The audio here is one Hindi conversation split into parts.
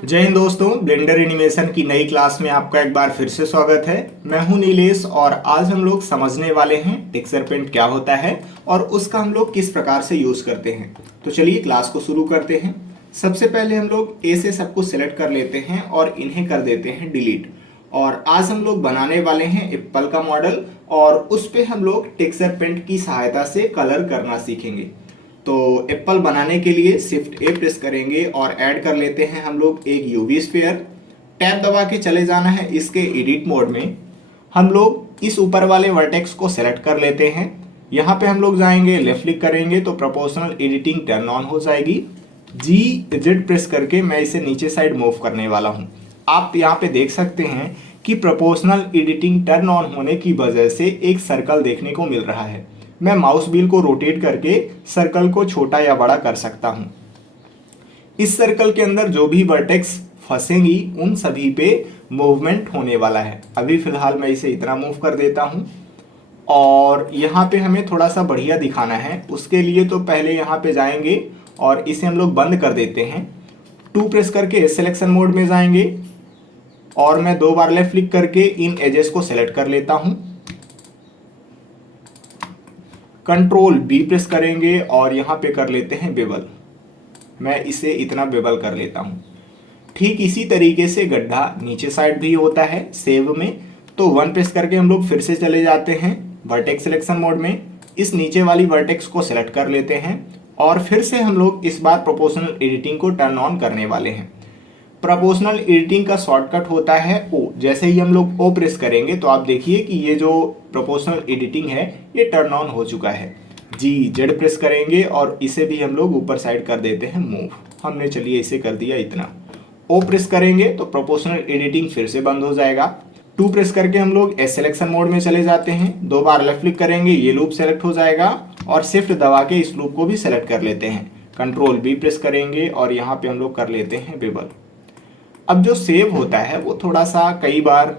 जय हिंद दोस्तों, ब्लेंडर एनिमेशन की नई क्लास में आपका एक बार फिर से स्वागत है। मैं हूं नीलेश और आज हम लोग समझने वाले हैं टेक्सचर पेंट क्या होता है और उसका हम लोग किस प्रकार से यूज़ करते हैं। तो चलिए क्लास को शुरू करते हैं। सबसे पहले हम लोग ए से सबको सिलेक्ट कर लेते हैं और इन्हें कर देते हैं डिलीट। और आज हम लोग बनाने वाले हैं एप्पल का मॉडल और उस पर हम लोग टेक्सचर पेंट की सहायता से कलर करना सीखेंगे। तो एप्पल बनाने के लिए शिफ्ट ए प्रेस करेंगे और ऐड कर लेते हैं हम लोग एक यूवी स्फीयर। टैब दबा के चले जाना है इसके एडिट मोड में। हम लोग इस ऊपर वाले वर्टेक्स को सेलेक्ट कर लेते हैं। यहाँ पे हम लोग जाएंगे, लेफ्ट क्लिक करेंगे तो प्रोपोर्शनल एडिटिंग टर्न ऑन हो जाएगी। जेड प्रेस करके मैं इसे नीचे साइड मूव करने वाला हूँ। आप यहाँ पे देख सकते हैं कि प्रोपोर्शनल एडिटिंग टर्न ऑन होने की वजह से एक सर्कल देखने को मिल रहा है। मैं माउस व्हील को रोटेट करके सर्कल को छोटा या बड़ा कर सकता हूं। इस सर्कल के अंदर जो भी वर्टेक्स फंसेंगी उन सभी पे मूवमेंट होने वाला है। अभी फिलहाल मैं इसे इतना मूव कर देता हूं और यहाँ पे हमें थोड़ा सा बढ़िया दिखाना है। उसके लिए तो पहले यहाँ पे जाएंगे और इसे हम लोग बंद कर देते हैं। 2 प्रेस करके सिलेक्शन मोड में जाएंगे और मैं 2 बार लेफ्ट क्लिक करके इन एजेस को सेलेक्ट कर लेता हूं। कंट्रोल बी प्रेस करेंगे और यहाँ पे कर लेते हैं बेबल। मैं इसे इतना बेबल कर लेता हूँ। ठीक इसी तरीके से गड्ढा नीचे साइड भी होता है सेव में। तो 1 प्रेस करके हम लोग फिर से चले जाते हैं वर्टेक्स सिलेक्शन मोड में। इस नीचे वाली वर्टेक्स को सिलेक्ट कर लेते हैं और फिर से हम लोग इस बार प्रोपोर्शनल एडिटिंग को टर्न ऑन करने वाले हैं। प्रोपोर्शनल एडिटिंग का शॉर्टकट होता है ओ। जैसे ही हम लोग ओ प्रेस करेंगे तो आप देखिए कि ये जो प्रोपोर्शनल एडिटिंग है ये टर्न ऑन हो चुका है। जेड प्रेस करेंगे और इसे भी हम लोग ऊपर साइड कर देते हैं मूव। हमने चलिए इसे कर दिया इतना। ओ प्रेस करेंगे तो प्रोपोर्शनल एडिटिंग फिर से बंद हो जाएगा। 2 प्रेस करके हम लोग एस सिलेक्शन मोड में चले जाते हैं। 2 बार लेफ्ट क्लिक करेंगे, ये लूप सेलेक्ट हो जाएगा और शिफ्ट दबा के इस लूप को भी सेलेक्ट कर लेते हैं। कंट्रोल बी प्रेस करेंगे और यहाँ पे हम लोग कर लेते हैं बेबल। अब जो सेव होता है वो थोड़ा सा कई बार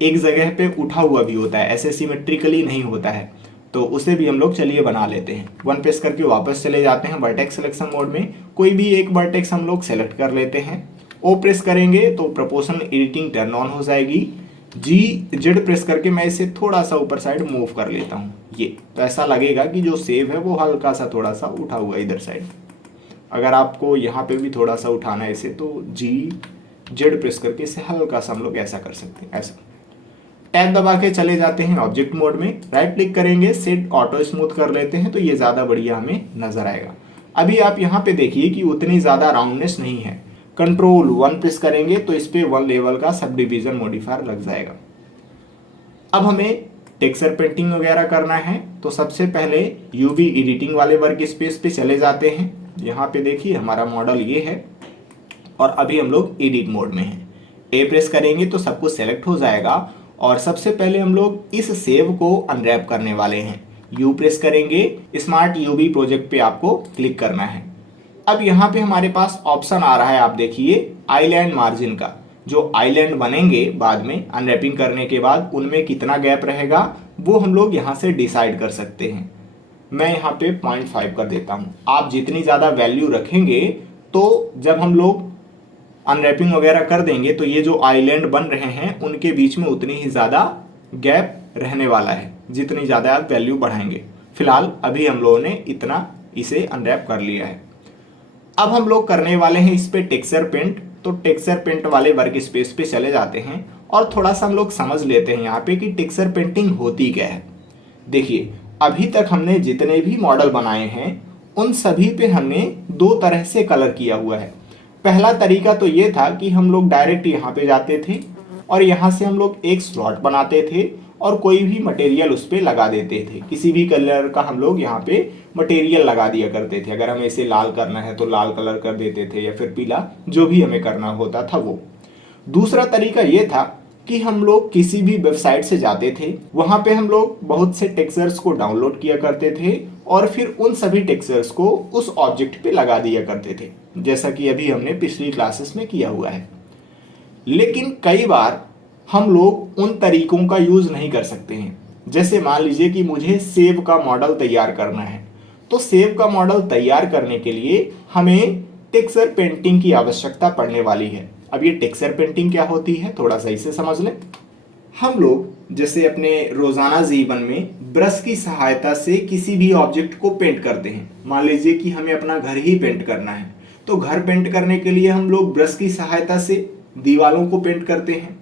एक जगह पे उठा हुआ भी होता है, ऐसे सिमेट्रिकली नहीं होता है। तो उसे भी हम लोग चलिए बना लेते हैं। 1 प्रेस करके वापस चले जाते हैं वर्टेक्स सिलेक्शन मोड में। कोई भी एक वर्टेक्स हम लोग सेलेक्ट कर लेते हैं। ओ प्रेस करेंगे तो प्रोपोर्शनल एडिटिंग टर्न ऑन हो जाएगी। जेड प्रेस करके मैं इसे थोड़ा सा ऊपर साइड मूव कर लेता हूँ। ये तो ऐसा लगेगा कि जो सेव है वो हल्का सा थोड़ा सा उठा हुआ है इधर साइड। अगर आपको यहाँ पे भी थोड़ा सा उठाना है इसे तो जेड प्रेस करके इसे हल्का सा हम लोग ऐसा कर सकते हैं। ऐसा टैब दबा के चले जाते हैं ऑब्जेक्ट मोड में। राइट क्लिक करेंगे, सेट ऑटो स्मूथ कर लेते हैं तो ये ज़्यादा बढ़िया हमें नजर आएगा। अभी आप यहाँ पे देखिए कि उतनी ज़्यादा राउंडनेस नहीं है। कंट्रोल 1 प्रेस करेंगे तो इस पे 1 लेवल का सब डिवीजन मॉडिफायर लग जाएगा। अब हमें टेक्सचर पेंटिंग वगैरह करना है तो सबसे पहले यूवी एडिटिंग वाले वर्क स्पेस पे चले जाते हैं। यहाँ पे देखिए हमारा मॉडल ये है और अभी हम लोग एडिट मोड में हैं। ए प्रेस करेंगे तो सब कुछ सेलेक्ट हो जाएगा और सबसे पहले हम लोग इस सेव को अनरैप करने वाले हैं। यू प्रेस करेंगे, स्मार्ट यूवी प्रोजेक्ट पे आपको क्लिक करना है। अब यहाँ पे हमारे पास ऑप्शन आ रहा है, आप देखिए आइलैंड मार्जिन का। जो आइलैंड बनेंगे बाद में अनरैपिंग करने के बाद उनमें कितना गैप रहेगा वो हम लोग यहाँ से डिसाइड कर सकते हैं। मैं यहाँ पे 0.5 कर देता हूँ। आप जितनी ज़्यादा वैल्यू रखेंगे तो जब हम लोग अनरैपिंग वगैरह कर देंगे तो ये जो आइलैंड बन रहे हैं उनके बीच में उतनी ही ज़्यादा गैप रहने वाला है जितनी ज़्यादा आप वैल्यू बढ़ाएंगे। फिलहाल अभी हम लोगों ने इतना इसे अनरैप कर लिया है। अब हम लोग करने वाले हैं इस पे टेक्सचर पेंट। तो टेक्सचर पेंट वाले वर्क स्पेस पे चले जाते हैं और थोड़ा सा हम लोग समझ लेते हैं यहाँ पे कि टेक्सचर पेंटिंग होती क्या है। देखिए अभी तक हमने जितने भी मॉडल बनाए हैं उन सभी पे हमने 2 तरह से कलर किया हुआ है। पहला तरीका तो ये था कि हम लोग डायरेक्ट यहाँ पे जाते थे और यहाँ से हम लोग एक स्लॉट बनाते थे और कोई भी मटेरियल उस पर लगा देते थे। किसी भी कलर का हम लोग यहाँ पे मटेरियल लगा दिया करते थे। अगर हमें इसे लाल करना है तो लाल कलर कर देते थे या फिर पीला, जो भी हमें करना होता था वो। दूसरा तरीका ये था कि हम लोग किसी भी वेबसाइट से जाते थे, वहाँ पे हम लोग बहुत से टेक्सचर्स को डाउनलोड किया करते थे और फिर उन सभी टेक्सचर्स को उस ऑब्जेक्ट पे लगा दिया करते थे, जैसा कि अभी हमने पिछली क्लासेस में किया हुआ है। लेकिन कई बार हम लोग उन तरीकों का यूज नहीं कर सकते हैं। जैसे मान लीजिए कि मुझे सेब का मॉडल तैयार करना है, तो सेब का मॉडल तैयार करने के लिए हमें टेक्सचर पेंटिंग की आवश्यकता पड़ने वाली है। अब ये टेक्सचर पेंटिंग क्या होती है थोड़ा सा इसे समझ लें। हम लोग जैसे अपने रोजाना जीवन में ब्रश की सहायता से किसी भी ऑब्जेक्ट को पेंट करते हैं। मान लीजिए कि हमें अपना घर ही पेंट करना है, तो घर पेंट करने के लिए हम लोग ब्रश की सहायता से दीवारों को पेंट करते हैं।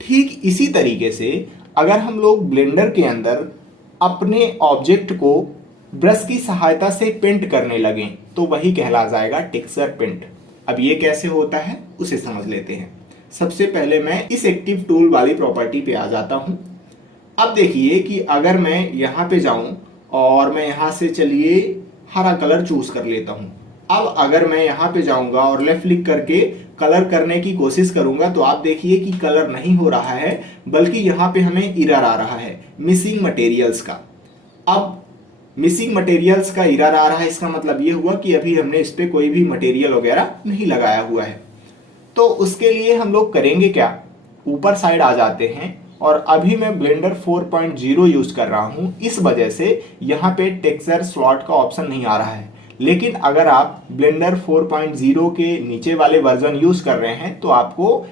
ठीक इसी तरीके से अगर हम लोग ब्लेंडर के अंदर अपने ऑब्जेक्ट को ब्रश की सहायता से पेंट करने लगें तो वही कहला जाएगा टेक्सचर पेंट। अब ये कैसे होता है उसे समझ लेते हैं। सबसे पहले मैं इस एक्टिव टूल वाली प्रॉपर्टी पे आ जाता हूं। अब देखिए कि अगर मैं यहाँ पे जाऊं और मैं यहाँ से चलिए हरा कलर चूज कर लेता हूं। अब अगर मैं यहाँ पे जाऊंगा और लेफ्ट क्लिक करके कलर करने की कोशिश करूंगा तो आप देखिए कि कलर नहीं हो रहा है, बल्कि यहाँ पे हमें एरर आ रहा है मिसिंग मटेरियल्स का। अब मिसिंग मटेरियल्स का एरर आ रहा है, इसका मतलब ये हुआ कि अभी हमने इस पे कोई भी मटेरियल वगैरह नहीं लगाया हुआ है। तो उसके लिए हम लोग करेंगे क्या, ऊपर साइड आ जाते हैं और अभी मैं ब्लेंडर 4.0 यूज कर रहा हूं, इस वजह से यहाँ पे टेक्सचर स्लॉट का ऑप्शन नहीं आ रहा है। लेकिन अगर आप ब्लेंडर 4.0 के नीचे वाले वर्जन यूज कर रहे हैं तो आपको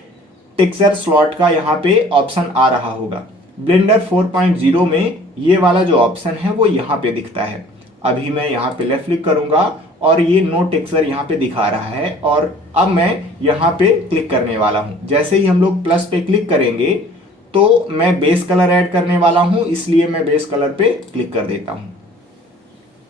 टेक्सचर स्लॉट का यहाँ पे ऑप्शन आ रहा होगा। ब्लेंडर 4.0 में ये वाला जो ऑप्शन है वो यहाँ पे दिखता है। अभी मैं यहाँ पे लेफ्ट क्लिक करूंगा और ये नो टेक्सचर यहाँ पे दिखा रहा है और अब मैं यहाँ पे क्लिक करने वाला हूँ। जैसे ही हम लोग प्लस पे क्लिक करेंगे तो मैं बेस कलर ऐड करने वाला हूँ, इसलिए मैं बेस कलर पे क्लिक कर देता हूँ।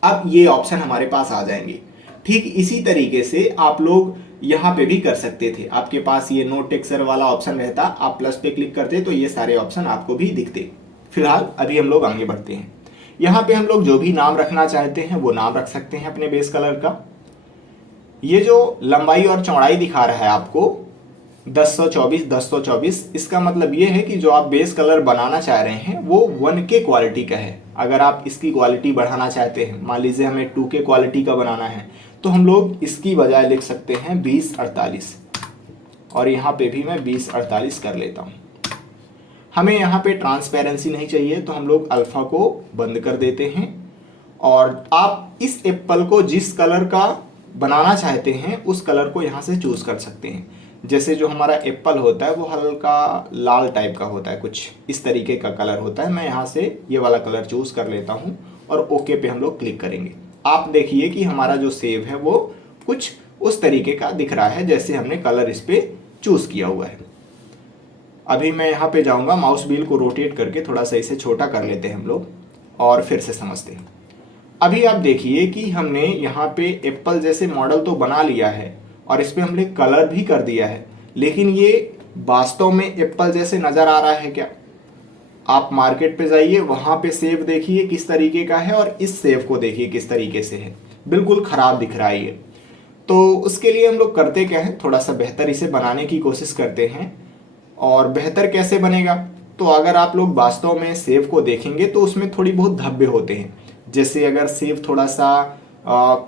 अब ये ऑप्शन हमारे पास आ जाएंगे। ठीक इसी तरीके से आप लोग यहाँ पे भी कर सकते थे। आपके पास ये नो टेक्सचर वाला ऑप्शन रहता, आप प्लस पे क्लिक करते तो ये सारे ऑप्शन आपको भी दिखते। फिलहाल अभी हम लोग आगे बढ़ते हैं। यहाँ पे हम लोग जो भी नाम रखना चाहते हैं वो नाम रख सकते हैं अपने बेस कलर का। ये जो लंबाई और चौड़ाई दिखा रहा है आपको 1024, इसका मतलब ये है कि जो आप बेस कलर बनाना चाह रहे हैं वो 1K क्वालिटी का है। अगर आप इसकी क्वालिटी बढ़ाना चाहते हैं, मान लीजिए हमें 2K क्वालिटी का बनाना है, तो हम लोग इसकी बजाय लिख सकते हैं 2048 और यहाँ पे भी मैं 2048 कर लेता हूँ। हमें यहाँ पे ट्रांसपेरेंसी नहीं चाहिए तो हम लोग अल्फा को बंद कर देते हैं और आप इस एप्पल को जिस कलर का बनाना चाहते हैं उस कलर को यहाँ से चूज कर सकते हैं। जैसे जो हमारा एप्पल होता है वो हल्का लाल टाइप का होता है, कुछ इस तरीके का कलर होता है। मैं यहाँ से ये वाला कलर चूज कर लेता हूँ और ओके पे हम लोग क्लिक करेंगे। आप देखिए कि हमारा जो सेव है वो कुछ उस तरीके का दिख रहा है जैसे हमने कलर इस पे चूज किया हुआ है। अभी मैं यहाँ पे जाऊँगा, माउस व्हील को रोटेट करके थोड़ा सा इसे छोटा कर लेते हैं हम लोग और फिर से समझते हैं। अभी आप देखिए कि हमने यहाँ पे एप्पल जैसे मॉडल तो बना लिया है और इस पे हमने कलर भी कर दिया है, लेकिन ये वास्तव में एप्पल जैसे नज़र आ रहा है क्या? आप मार्केट पे जाइए, वहाँ पे सेब देखिए किस तरीके का है और इस सेब को देखिए किस तरीके से है, बिल्कुल ख़राब दिख रहा है ये। तो उसके लिए हम लोग करते क्या है, थोड़ा सा बेहतर इसे बनाने की कोशिश करते हैं। और बेहतर कैसे बनेगा, तो अगर आप लोग वास्तव में सेब को देखेंगे तो उसमें थोड़ी बहुत धब्बे होते हैं। जैसे अगर सेब थोड़ा सा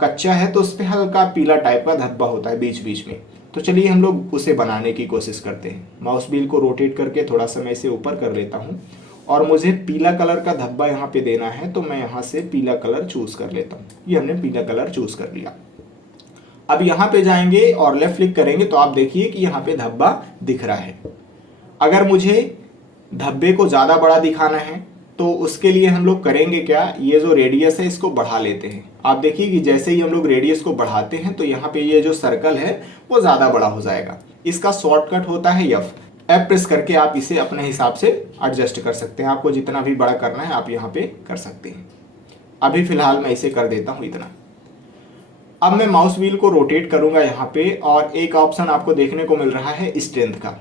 कच्चा है तो उस पर हल्का पीला टाइप का धब्बा होता है बीच बीच में। तो चलिए हम लोग उसे बनाने की कोशिश करते हैं। माउस व्हील को रोटेट करके थोड़ा सा मैं इसे ऊपर कर लेता हूँ और मुझे पीला कलर का धब्बा यहाँ पे देना है, तो मैं यहाँ से पीला कलर चूज कर लेता हूँ। ये हमने पीला कलर चूज कर लिया। अब यहाँ पे जाएंगे और लेफ्ट क्लिक करेंगे तो आप देखिए कि यहाँ पे धब्बा दिख रहा है। अगर मुझे धब्बे को ज़्यादा बड़ा दिखाना है तो उसके लिए हम लोग करेंगे क्या, ये जो रेडियस है इसको बढ़ा लेते हैं। आप देखिए कि जैसे ही हम लोग रेडियस को बढ़ाते हैं तो यहाँ पे ये जो सर्कल है वो ज़्यादा बड़ा हो जाएगा। इसका शॉर्टकट होता है एफ प्रेस करके आप इसे अपने हिसाब से एडजस्ट कर सकते हैं। आपको जितना भी बड़ा करना है आप यहाँ पे कर सकते हैं। अभी फिलहाल मैं इसे कर देता हूँ इतना। अब मैं माउस व्हील को रोटेट करूंगा यहाँ पे और एक ऑप्शन आपको देखने को मिल रहा है स्ट्रेंथ का।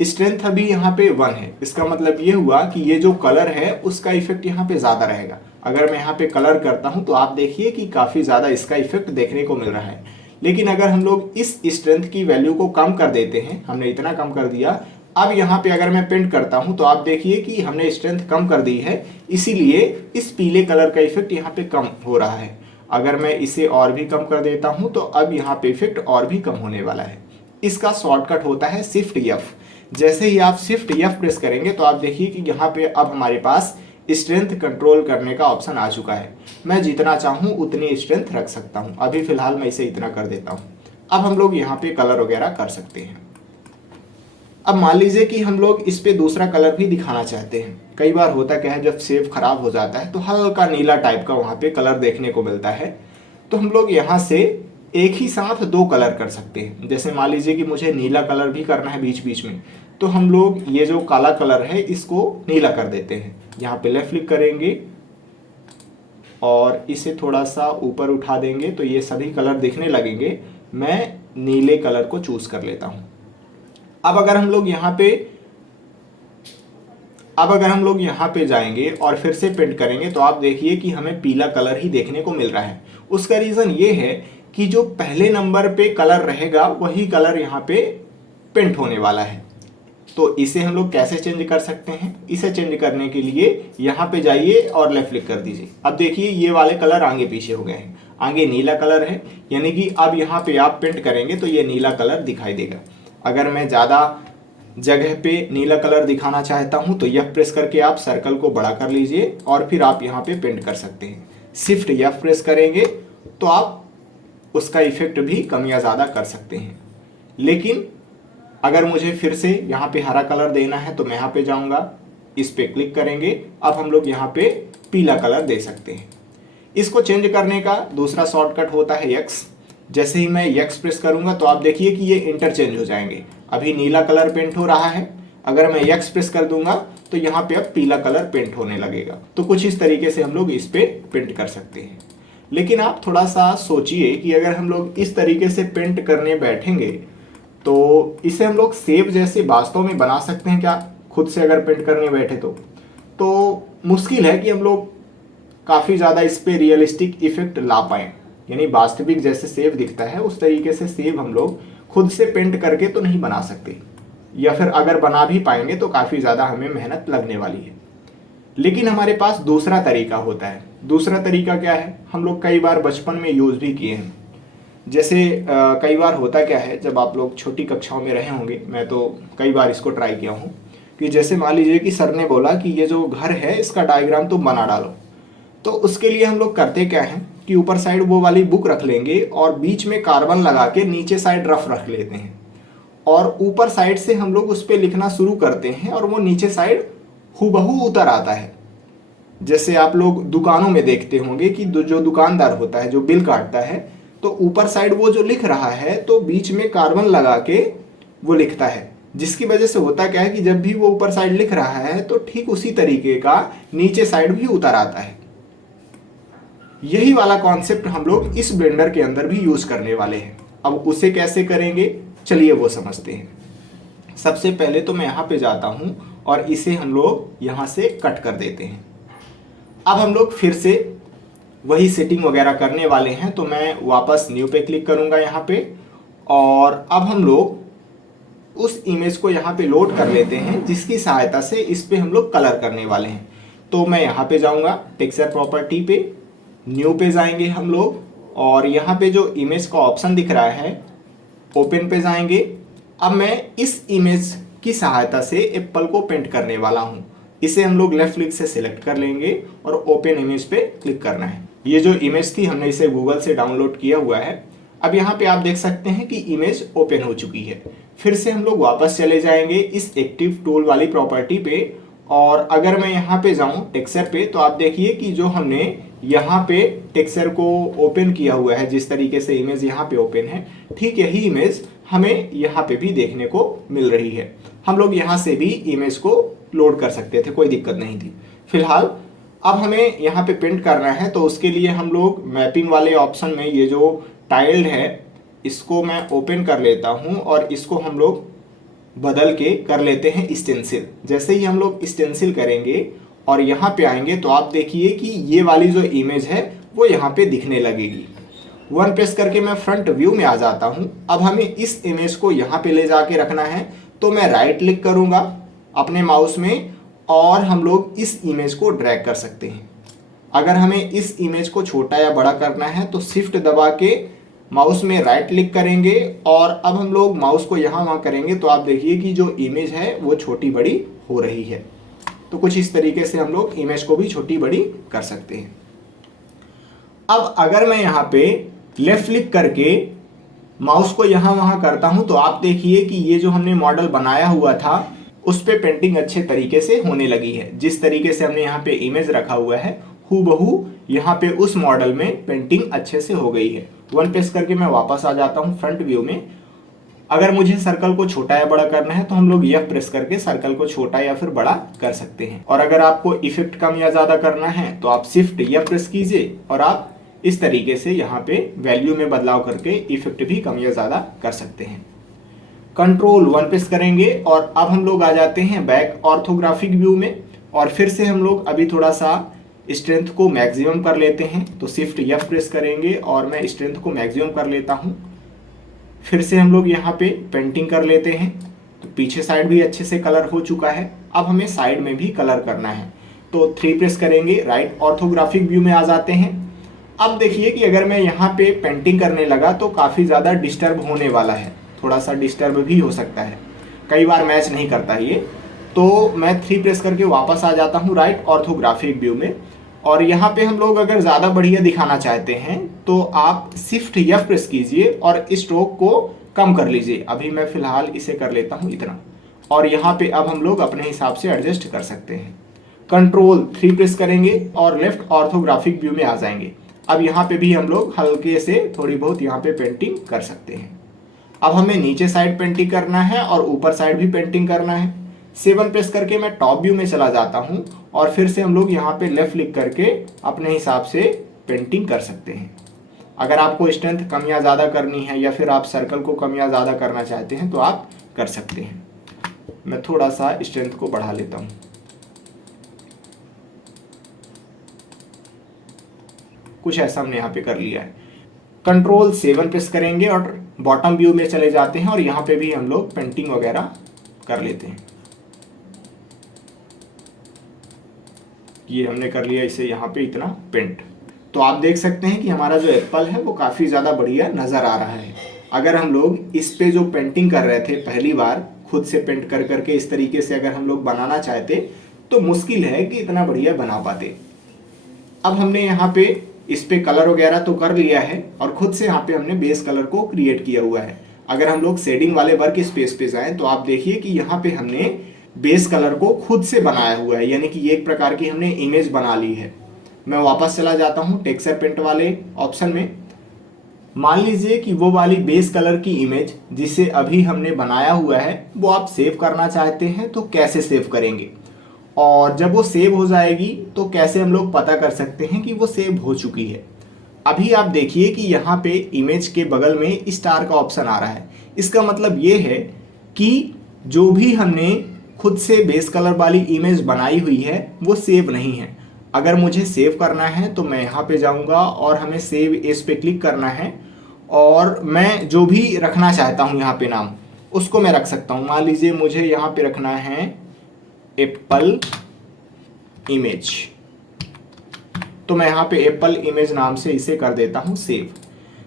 स्ट्रेंथ अभी यहाँ पे 1 है, इसका मतलब ये हुआ कि ये जो कलर है उसका इफेक्ट यहाँ पे ज़्यादा रहेगा। अगर मैं यहाँ पे कलर करता हूँ तो आप देखिए कि काफ़ी ज़्यादा इसका इफेक्ट देखने को मिल रहा है। लेकिन अगर हम लोग इस स्ट्रेंथ की वैल्यू को कम कर देते हैं, हमने इतना कम कर दिया, अब यहाँ पे अगर मैं पेंट करता हूँ तो आप देखिए कि हमने स्ट्रेंथ कम कर दी है, इसीलिए इस पीले कलर का इफेक्ट यहाँ पे कम हो रहा है। अगर मैं इसे और भी कम कर देता हूँ तो अब यहाँ पे इफेक्ट और भी कम होने वाला है। इसका शॉर्टकट होता है शिफ्ट एफ। जैसे ही आप शिफ्ट एफ प्रेस करेंगे तो आप देखिए कि यहाँ पे अब हमारे पास स्ट्रेंथ कंट्रोल करने का ऑप्शन आ चुका है। मैं जितना चाहूँ उतनी स्ट्रेंथ रख सकता हूँ। अभी फिलहाल मैं इसे इतना कर देता हूँ। अब हम लोग यहाँ पे कलर वगैरह कर सकते हैं। अब मान लीजिए कि हम लोग इस पे दूसरा कलर भी दिखाना चाहते हैं। कई बार होता क्या है, जब सेव खराब हो जाता है तो हल्का नीला टाइप का वहाँ पे कलर देखने को मिलता है। तो हम लोग यहाँ से एक ही साथ दो कलर कर सकते हैं। जैसे मान लीजिए कि मुझे नीला कलर भी करना है बीच बीच में, तो हम लोग ये जो काला कलर है इसको नीला कर देते हैं। यहाँ पे लेफ्ट क्लिक करेंगे और इसे थोड़ा सा ऊपर उठा देंगे तो ये सभी कलर दिखने लगेंगे। मैं नीले कलर को चूज कर लेता हूँ। अब अगर हम लोग यहाँ पे जाएंगे और फिर से पेंट करेंगे तो आप देखिए कि हमें पीला कलर ही देखने को मिल रहा है। उसका रीजन ये है कि जो पहले नंबर पे कलर रहेगा वही कलर यहाँ पे पेंट होने वाला है। तो इसे हम लोग कैसे चेंज कर सकते हैं? इसे चेंज करने के लिए यहाँ पे जाइए और लेफ्ट क्लिक कर दीजिए। अब देखिए ये वाले कलर आगे पीछे हो गए हैं। आगे नीला कलर है, यानी कि अब यहाँ पे आप पेंट करेंगे तो ये नीला कलर दिखाई देगा। अगर मैं ज़्यादा जगह पे नीला कलर दिखाना चाहता हूँ तो F प्रेस करके आप सर्कल को बड़ा कर लीजिए और फिर आप यहाँ पे पेंट कर सकते हैं। शिफ्ट F प्रेस करेंगे तो आप उसका इफेक्ट भी कम या ज़्यादा कर सकते हैं। लेकिन अगर मुझे फिर से यहाँ पे हरा कलर देना है तो मैं यहाँ पे जाऊँगा, इस पे क्लिक करेंगे। अब हम लोग यहाँ पे पीला कलर दे सकते हैं। इसको चेंज करने का दूसरा शॉर्टकट होता है X। जैसे ही मैं X प्रेस करूंगा तो आप देखिए कि ये इंटरचेंज हो जाएंगे। अभी नीला कलर पेंट हो रहा है, अगर मैं X प्रेस कर दूंगा तो यहाँ पे अब पीला कलर पेंट होने लगेगा। तो कुछ इस तरीके से हम लोग इस पे पेंट कर सकते हैं। लेकिन आप थोड़ा सा सोचिए कि अगर हम लोग इस तरीके से पेंट करने बैठेंगे तो इसे हम लोग सेव जैसे वास्तव में बना सकते हैं क्या? खुद से अगर पेंट करने बैठे तो मुश्किल है कि हम लोग काफ़ी ज़्यादा इस पे रियलिस्टिक इफेक्ट ला पाएँ। यानी वास्तविक जैसे सेव दिखता है उस तरीके से सेव हम लोग खुद से पेंट करके तो नहीं बना सकते, या फिर अगर बना भी पाएंगे तो काफ़ी ज़्यादा हमें मेहनत लगने वाली है। लेकिन हमारे पास दूसरा तरीका होता है। दूसरा तरीका क्या है? हम लोग कई बार बचपन में यूज़ भी किए हैं। जैसे कई बार होता क्या है, जब आप लोग छोटी कक्षाओं में रहे होंगे, मैं तो कई बार इसको ट्राई किया हूँ कि जैसे मान लीजिए कि सर ने बोला कि ये जो घर है इसका डायग्राम तुम बना डालो। तो उसके लिए हम लोग करते क्या हैं कि ऊपर साइड वो वाली बुक रख लेंगे और बीच में कार्बन लगा के नीचे साइड रफ रख लेते हैं और ऊपर साइड से हम लोग उस पर लिखना शुरू करते हैं और वो नीचे साइड हूबहू उतर आता है। जैसे आप लोग दुकानों में देखते होंगे कि जो दुकानदार होता है, जो बिल काटता है, तो ऊपर साइड वो जो लिख रहा है तो बीच में कार्बन लगा के वो लिखता है, जिसकी वजह से होता क्या है कि जब भी वो ऊपर साइड लिख रहा है तो ठीक उसी तरीके का नीचे साइड भी उतर आता है। यही वाला कॉन्सेप्ट हम लोग इस ब्लेंडर के अंदर भी यूज करने वाले हैं। अब उसे कैसे करेंगे, चलिए वो समझते हैं। सबसे पहले तो मैं यहाँ पे जाता हूँ और इसे हम लोग यहाँ से कट कर देते हैं। अब हम लोग फिर से वही सेटिंग वगैरह करने वाले हैं, तो मैं वापस न्यू पे क्लिक करूँगा यहाँ पे, और अब हम लोग उस इमेज को यहाँ पे लोड कर लेते हैं जिसकी सहायता से इस पे हम लोग कलर करने वाले हैं। तो मैं यहाँ पे जाऊँगा, टेक्सचर प्रॉपर्टी पे, न्यू पे जाएंगे हम लोग और यहाँ पे जो इमेज का ऑप्शन दिख रहा है ओपन पे जाएंगे। अब मैं इस इमेज की सहायता से एप्पल को पेंट करने वाला हूँ। इसे हम लोग लेफ्ट क्लिक से सिलेक्ट कर लेंगे और ओपन इमेज पे क्लिक करना है। ये जो इमेज थी हमने इसे गूगल से डाउनलोड किया हुआ है। अब यहाँ पे आप देख सकते हैं कि इमेज ओपन हो चुकी है। फिर से हम लोग वापस चले जाएंगे इस एक्टिव टूल वाली प्रॉपर्टी पे, और अगर मैं यहाँ पे जाऊँ टेक्सचर पे तो आप देखिए कि जो हमने यहाँ पे टेक्सचर को ओपन किया हुआ है, जिस तरीके से इमेज यहाँ पे ओपन है, ठीक यही इमेज हमें यहाँ पे भी देखने को मिल रही है। हम लोग यहाँ से भी इमेज को लोड कर सकते थे, कोई दिक्कत नहीं थी। फिलहाल अब हमें यहाँ पे पेंट करना है, तो उसके लिए हम लोग मैपिंग वाले ऑप्शन में ये जो टाइल्ड है इसको मैं ओपन कर लेता हूँ और इसको हम लोग बदल के कर लेते हैं स्टेंसिल। जैसे ही हम लोग स्टेंसिल करेंगे और यहाँ पे आएंगे तो आप देखिए कि ये वाली जो इमेज है वो यहाँ पे दिखने लगेगी। वन प्रेस करके मैं फ्रंट व्यू में आ जाता हूँ। अब हमें इस इमेज को यहाँ पे ले जाके रखना है, तो मैं राइट क्लिक करूँगा अपने माउस में और हम लोग इस इमेज को ड्रैग कर सकते हैं। अगर हमें इस इमेज को छोटा या बड़ा करना है तो शिफ्ट दबा के माउस में राइट क्लिक करेंगे और अब हम लोग माउस को यहाँ वहाँ करेंगे तो आप देखिए कि जो इमेज है वो छोटी बड़ी हो रही है। तो कुछ इस तरीके से हम लोग इमेज को भी छोटी बड़ी कर सकते हैं। अब अगर मैं यहाँ पे लेफ्ट क्लिक करके माउस को यहाँ वहाँ करता हूँ तो आप देखिए कि ये जो हमने मॉडल बनाया हुआ था उस पे पेंटिंग अच्छे तरीके से होने लगी है। जिस तरीके से हमने यहाँ पे इमेज रखा हुआ है हूबहू यहाँ पे उस मॉडल में पेंटिंग अच्छे से हो गई है। वन प्रेस करके मैं वापस आ जाता हूँ फ्रंट व्यू में। अगर मुझे सर्कल को छोटा या बड़ा करना है तो हम लोग F प्रेस करके सर्कल को छोटा या फिर बड़ा कर सकते हैं। और अगर आपको इफेक्ट कम या ज्यादा करना है तो आप शिफ्ट F प्रेस कीजिए और आप इस तरीके से यहाँ पे वैल्यू में बदलाव करके इफेक्ट भी कम या ज्यादा कर सकते हैं। कंट्रोल 1 प्रेस करेंगे और अब हम लोग आ जाते हैं बैक ऑर्थोग्राफिक व्यू में और फिर से हम लोग अभी थोड़ा सा स्ट्रेंथ को मैक्सिमम कर लेते हैं। तो शिफ्ट F प्रेस करेंगे और मैं स्ट्रेंथ को मैक्सिमम कर लेता हूँ। फिर से हम लोग यहाँ पे पेंटिंग कर लेते हैं। तो पीछे साइड भी अच्छे से कलर हो चुका है, अब हमें साइड में भी कलर करना है। तो 3 प्रेस करेंगे, राइट ऑर्थोग्राफिक व्यू में आ जाते हैं। अब देखिए कि अगर मैं यहाँ पे पेंटिंग करने लगा तो काफ़ी ज़्यादा डिस्टर्ब होने वाला है, थोड़ा सा डिस्टर्ब भी हो सकता है, कई बार मैच नहीं करता ये। तो मैं 3 प्रेस करके वापस आ जाता हूँ राइट ऑर्थोग्राफिक व्यू में। और यहाँ पे हम लोग अगर ज़्यादा बढ़िया दिखाना चाहते हैं तो आप शिफ्ट F प्रेस कीजिए और स्ट्रोक को कम कर लीजिए। अभी मैं फिलहाल इसे कर लेता हूँ इतना, और यहाँ पे अब हम लोग अपने हिसाब से एडजस्ट कर सकते हैं। कंट्रोल 3 प्रेस करेंगे और लेफ्ट ऑर्थोग्राफिक व्यू में आ जाएंगे। अब यहाँ पे भी हम लोग हल्के से थोड़ी बहुत यहाँ पे पेंटिंग कर सकते हैं। अब हमें नीचे साइड पेंटिंग करना है और ऊपर साइड भी पेंटिंग करना है। 7 प्रेस करके मैं टॉप व्यू में चला जाता हूँ और फिर से हम लोग यहाँ पे लेफ्ट क्लिक करके अपने हिसाब से पेंटिंग कर सकते हैं। अगर आपको स्ट्रेंथ कम या ज़्यादा करनी है या फिर आप सर्कल को कम या ज़्यादा करना चाहते हैं तो आप कर सकते हैं। मैं थोड़ा सा स्ट्रेंथ को बढ़ा लेता हूँ। कुछ ऐसा हमने यहाँ पे कर लिया है। कंट्रोल 7 प्रेस करेंगे और बॉटम व्यू में चले जाते हैं और यहाँ पे भी हम लोग पेंटिंग वगैरह कर लेते हैं। ये हमने कर लिया इसे यहाँ पे इतना पेंट। तो आप देख सकते हैं कि हमारा जो एप्पल है वो काफ़ी ज़्यादा बढ़िया नज़र आ रहा है। अगर हम लोग इस पे जो पेंटिंग कर रहे थे पहली बार खुद से पेंट कर करके इस तरीके से अगर हम लोग बनाना चाहते तो मुश्किल है कि इतना बढ़िया बना पाते। अब हमने यहाँ पे इस पे कलर वगैरह तो कर लिया है और खुद से यहाँ पे हमने बेस कलर को क्रिएट किया हुआ है। अगर हम लोग शेडिंग वाले वर्क स्पेस पे जाएं तो आप देखिए कि यहाँ पे हमने बेस कलर को खुद से बनाया हुआ है, यानी कि ये एक प्रकार की हमने इमेज बना ली है। मैं वापस चला जाता हूँ टेक्सचर पेंट वाले ऑप्शन में। मान लीजिए कि वो वाली बेस कलर की इमेज जिसे अभी हमने बनाया हुआ है वो आप सेव करना चाहते हैं तो कैसे सेव करेंगे, और जब वो सेव हो जाएगी तो कैसे हम लोग पता कर सकते हैं कि वो सेव हो चुकी है। अभी आप देखिए कि यहाँ पे इमेज के बगल में स्टार का ऑप्शन आ रहा है। इसका मतलब ये है कि जो भी हमने खुद से बेस कलर वाली इमेज बनाई हुई है वो सेव नहीं है। अगर मुझे सेव करना है तो मैं यहाँ पे जाऊँगा और हमें सेव एज पे क्लिक करना है और मैं जो भी रखना चाहता हूँ यहाँ पे नाम उसको मैं रख सकता हूँ। मान लीजिए मुझे यहाँ पे रखना है एप्पल इमेज, तो मैं यहाँ पे एप्पल इमेज नाम से इसे कर देता हूँ सेव।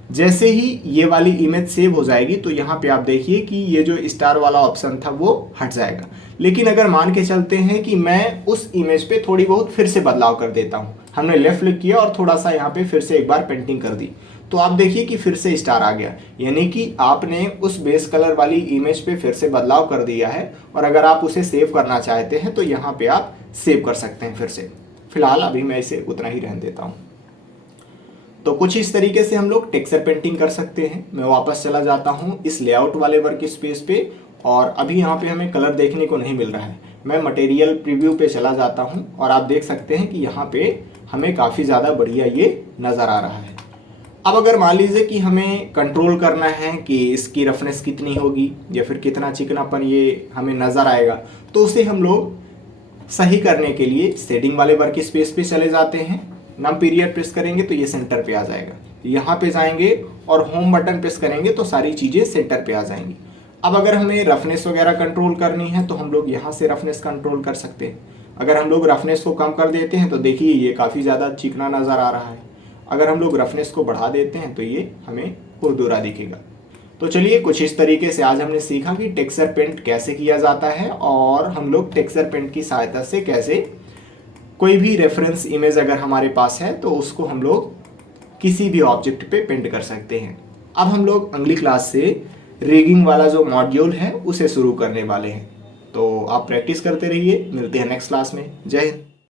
जैसे ही ये वाली इमेज सेव हो जाएगी तो यहाँ पे आप देखिए कि ये जो स्टार वाला ऑप्शन था वो हट जाएगा। लेकिन अगर मान के चलते हैं कि मैं उस इमेज पे थोड़ी बहुत फिर से बदलाव कर देता हूँ, हमने लेफ्ट क्लिक किया और थोड़ा सा यहाँ पे फिर से एक बार पेंटिंग कर दी, तो आप देखिए कि फिर से स्टार आ गया, यानी कि आपने उस बेस कलर वाली इमेज पे फिर से बदलाव कर दिया है। और अगर आप उसे सेव करना चाहते हैं तो यहाँ पे आप सेव कर सकते हैं फिर से। फिलहाल अभी मैं इसे उतना ही रहने देता हूँ। तो कुछ इस तरीके से हम लोग टेक्सचर पेंटिंग कर सकते हैं। मैं वापस चला जाता हूँ इस लेआउट वाले वर्क स्पेस पे और अभी यहाँ पे हमें कलर देखने को नहीं मिल रहा है। मैं मटेरियल प्रीव्यू पे चला जाता हूँ और आप देख सकते हैं कि यहाँ पे हमें काफ़ी ज़्यादा बढ़िया ये नज़र आ रहा है। अब अगर मान लीजिए कि हमें कंट्रोल करना है कि इसकी रफनेस कितनी होगी या फिर कितना चिकनापन ये हमें नज़र आएगा, तो उसे हम लोग सही करने के लिए शेडिंग वाले वर्क स्पेस पे चले जाते हैं। नम पीरियड प्रेस करेंगे तो ये सेंटर पे आ जाएगा। यहाँ पे जाएंगे और होम बटन प्रेस करेंगे तो सारी चीज़ें सेंटर पे आ जाएंगी। अब अगर हमें रफनेस वगैरह कंट्रोल करनी है तो हम लोग यहाँ से रफनेस कंट्रोल कर सकते हैं। अगर हम लोग रफनेस को कम कर देते हैं तो देखिए ये काफ़ी ज़्यादा चिकना नज़र आ रहा है। अगर हम लोग रफनेस को बढ़ा देते हैं तो ये हमें खुरदुरा दिखेगा। तो चलिए कुछ इस तरीके से आज हमने सीखा कि टेक्सचर पेंट कैसे किया जाता है और हम लोग टेक्सचर पेंट की सहायता से कैसे कोई भी रेफरेंस इमेज अगर हमारे पास है तो उसको हम लोग किसी भी ऑब्जेक्ट पे पेंट कर सकते हैं। अब हम लोग अगली क्लास से रिगिंग वाला जो मॉड्यूल है उसे शुरू करने वाले हैं। तो आप प्रैक्टिस करते रहिए, मिलते हैं नेक्स्ट क्लास में। जय हिंद।